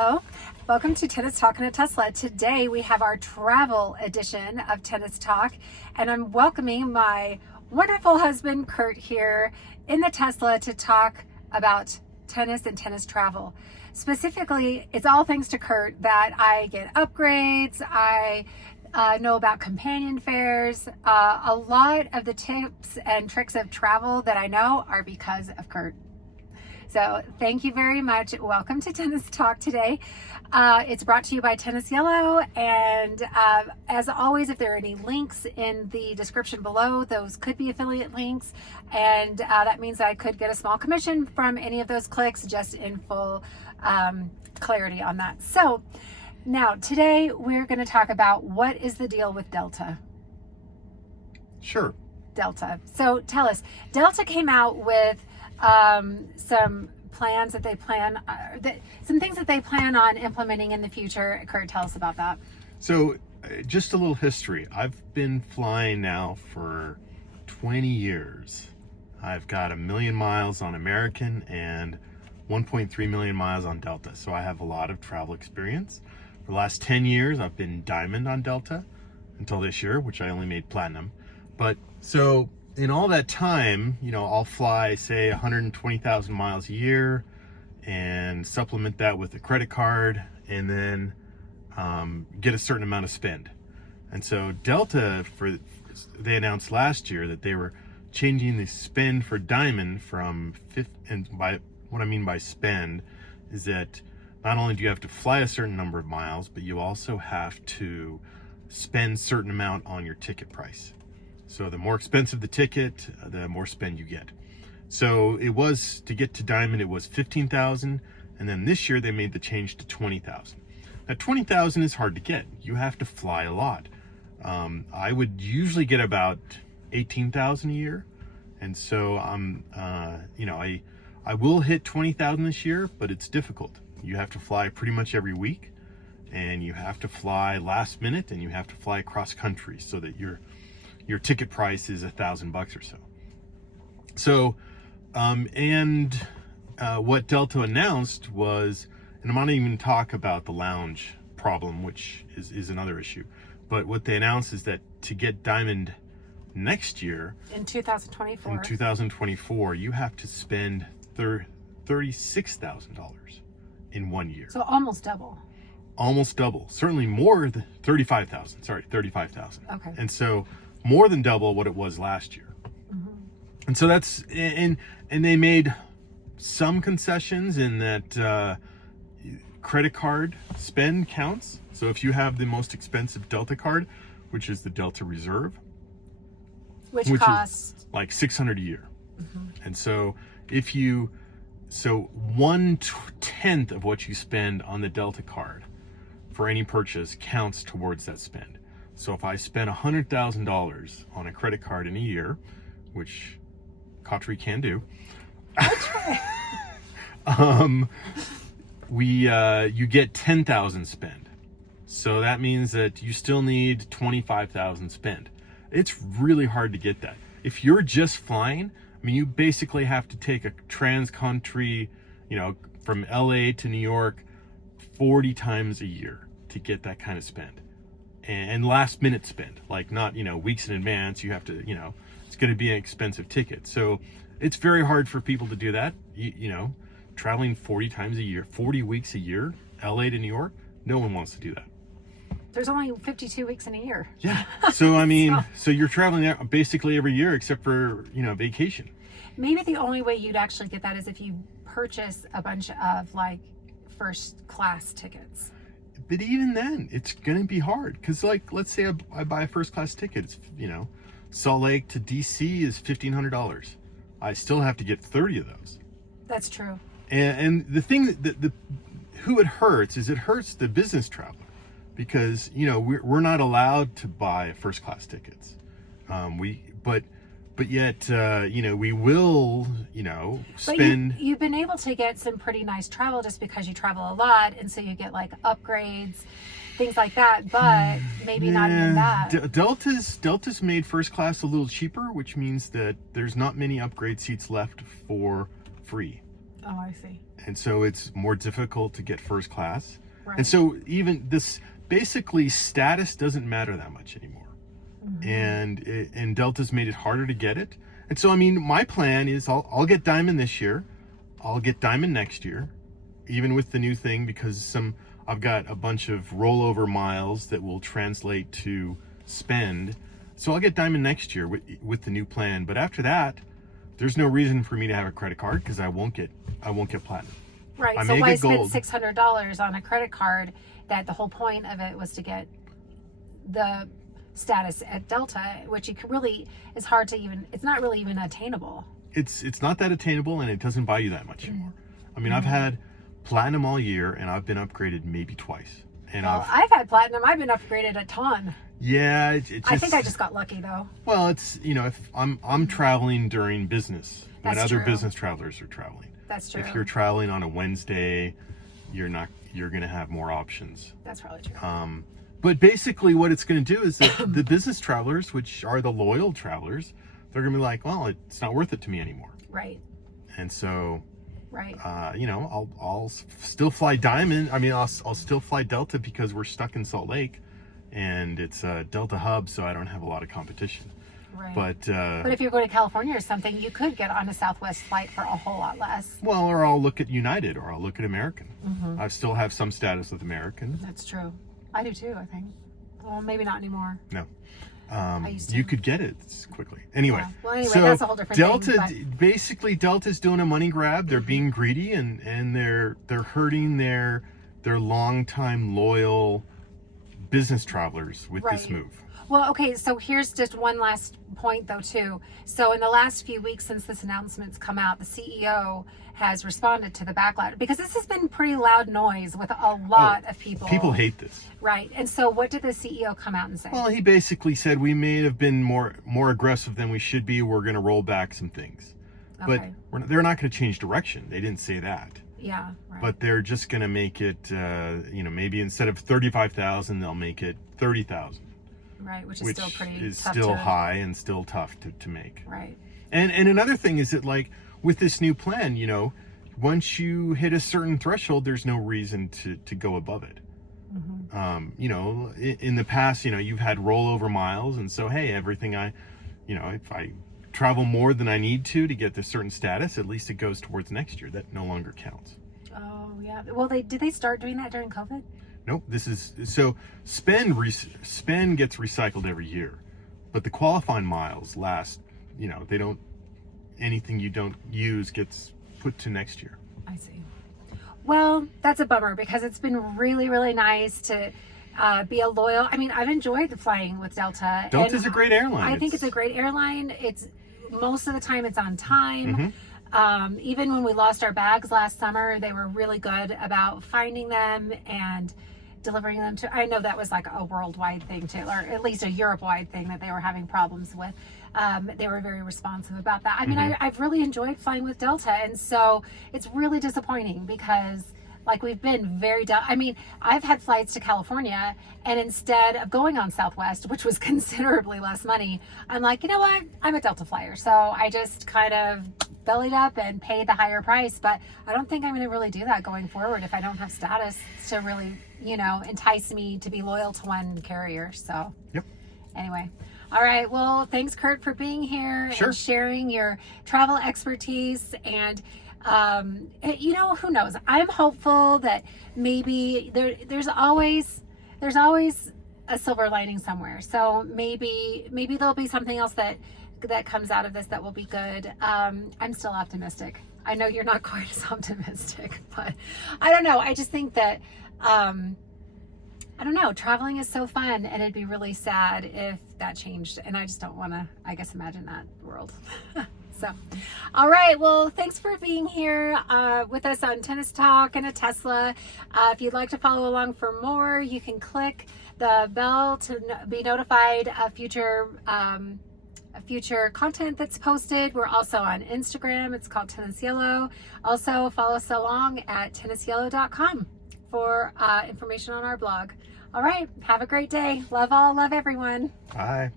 Hello, welcome to Tennis Talk in a Tesla. Today we have our travel edition of Tennis Talk, and I'm welcoming my wonderful husband Kurt here in the Tesla to talk about tennis and tennis travel. Specifically, it's all thanks to Kurt that I get upgrades, I know about companion fares. A lot of the tips and tricks of travel that I know are because of Kurt. So thank you very much. Welcome to Tennis Talk today. It's brought to you by Tennis Yellow. And as always, if there are any links in the description below, those could be affiliate links. And that means that I could get a small commission from any of those clicks, just in full clarity on that. So now today we're going to talk about what is the deal with Delta. Sure. Delta. So tell us, Delta came out with some plans that they plan, some things that they plan on implementing in the future. Kurt, tell us about that. So just a little history. I've been flying now for 20 years. I've got 1 million miles on American and 1.3 million miles on Delta. So I have a lot of travel experience. For the last 10 years, I've been diamond on Delta until this year, which I only made platinum. But so in all that time, you know, I'll fly, say, 120,000 miles a year and supplement that with a credit card and then get a certain amount of spend. And so Delta, they announced last year that they were changing the spend for Diamond from and by what I mean by spend is that not only do you have to fly a certain number of miles, but you also have to spend a certain amount on your ticket price. So the more expensive the ticket, the more spend you get. So it was, to get to Diamond, it was 15,000, and then this year they made the change to 20,000. Now 20,000 is hard to get. You have to fly a lot. I would usually get about 18,000 a year, and so I will hit 20,000 this year, but it's difficult. You have to fly pretty much every week, and you have to fly last minute, and you have to fly cross country so that your ticket price is $1,000 or so. So, what Delta announced was, and I'm not even talk about the lounge problem, which is another issue, but what they announced is that to get Diamond next year, in 2024, you have to spend $36,000 in 1 year. So almost double. Almost double. Certainly more than 35,000. Sorry, 35,000. Okay. And so more than double what it was last year. Mm-hmm. And so that's, and they made some concessions in that credit card spend counts. So if you have the most expensive Delta card, which is the Delta Reserve, which costs is like $600 a year. Mm-hmm. And so if you, 1/10 of what you spend on the Delta card for any purchase counts towards that spend. So if I spend $100,000 on a credit card in a year, which Kotri can do, you get 10,000 spend. So that means that you still need 25,000 spend. It's really hard to get that. If you're just flying, I mean, you basically have to take a trans-country, from LA to New York 40 times a year to get that kind of spend. And last minute spend, like not, weeks in advance. You have to, it's going to be an expensive ticket. So it's very hard for people to do that. Traveling 40 times a year, 40 weeks a year, LA to New York, no one wants to do that. There's only 52 weeks in a year. Yeah. So, I mean, so you're traveling basically every year except for, vacation. Maybe the only way you'd actually get that is if you purchase a bunch of like first class tickets. But even then, it's going to be hard. Because, let's say I buy a first-class ticket. It's, Salt Lake to D.C. is $1,500. I still have to get 30 of those. That's true. And the thing that who it hurts is it hurts the business traveler. Because, we're not allowed to buy first-class tickets. But yet, we will, spend. But you've been able to get some pretty nice travel just because you travel a lot. And so you get like upgrades, things like that. But maybe not even that. Delta's made first class a little cheaper, which means that there's not many upgrade seats left for free. Oh, I see. And so it's more difficult to get first class. Right. And so even this, basically status doesn't matter that much anymore. And Delta's made it harder to get it. And so, I mean, my plan is I'll get Diamond this year. I'll get Diamond next year, even with the new thing, because I've got a bunch of rollover miles that will translate to spend. So I'll get Diamond next year with the new plan. But after that, there's no reason for me to have a credit card because I won't get Platinum. Right. I So may why get spend gold. $600 on a credit card that the whole point of it was to get the status at Delta, which really is hard to even, it's not really even attainable. It's not that attainable, and it doesn't buy you that much anymore. I mean, I've had Platinum all year, and I've been upgraded maybe twice. And Well, I've had Platinum. I've been upgraded a ton. yeah, it just, I think I just got lucky though. well, it's, you know, if I'm traveling during business when That's other true. business travelers are traveling. That's true. If you're traveling on a Wednesday, you're going to have more options. That's probably true. But basically what it's going to do is that the business travelers, which are the loyal travelers, they're going to be like, well, it's not worth it to me anymore. Right. And so, Right. you know, I'll still fly Diamond. I mean, I'll still fly Delta because we're stuck in Salt Lake, and it's a Delta hub, so I don't have a lot of competition. Right. But if you're going to California or something, you could get on a Southwest flight for a whole lot less. well, or I'll look at United, or I'll look at American. I still have some status with American. That's true. I do too, I think. Well, maybe not anymore. No. used to. You could get it quickly. Anyway, Yeah. Well, anyway, so that's a whole different Delta, thing, basically, Delta's doing a money grab. They're being greedy, and they're hurting their longtime loyal business travelers with this Right. move. Well, okay, so here's just one last point though too. So in the last few weeks since this announcement's come out, the CEO has responded to the backlash, because this has been pretty loud noise with a lot of people. People hate this. Right. And so what did the CEO come out and say? Well, he basically said we may have been more aggressive than we should be. We're going to roll back some things, Okay. but they're not going to change direction. They didn't say that. Yeah, right. But they're just going to make it, maybe instead of 35,000, they'll make it 30,000. Right, which is Which still pretty is tough still to, high and still tough to make. Right. And another thing is that, like, with this new plan, once you hit a certain threshold, there's no reason to go above it. In the past, you've had rollover miles, and so, hey, everything if I travel more than I need to get this certain status, at least it goes towards next year. That no longer counts. Oh, yeah. Well, did they start doing that during COVID? Nope. Spend gets recycled every year, but the qualifying miles last. Anything you don't use gets put to next year. I see. Well, that's a bummer, because it's been really, really nice to be a loyal. I mean, I've enjoyed flying with Delta. Delta's a great airline. I think it's a great airline. It's most of the time it's on time. Even when we lost our bags last summer, they were really good about finding them and delivering them to. I know that was like a worldwide thing too, or at least a Europe-wide thing that they were having problems with. They were very responsive about that. I mean, I've really enjoyed flying with Delta, and so it's really disappointing because, like, we've been I mean, I've had flights to California, and instead of going on Southwest, which was considerably less money, I'm like, you know what? I'm a Delta flyer, so I just kind of bellied up and paid the higher price. But I don't think I'm going to really do that going forward if I don't have status to really, entice me to be loyal to one carrier. So, Yep. Anyway. All right. Well, thanks, Kurt, for being here Sure. and sharing your travel expertise. And, who knows? I'm hopeful that maybe there's always a silver lining somewhere. So maybe there'll be something else that comes out of this that will be good. I'm still optimistic. I know you're not quite as optimistic, but I don't know. I just think that, I don't know, traveling is so fun, and it'd be really sad if that changed. And I just don't want to, I guess, imagine that world. So, all right. Well, thanks for being here with us on Tennis Talk and a Tesla. If you'd like to follow along for more, you can click the bell to be notified of future content that's posted. We're also on Instagram. It's called Tennis Yellow. Also, follow us along at tennisyellow.com for information on our blog. All right. Have a great day. Love all. Love everyone. Bye.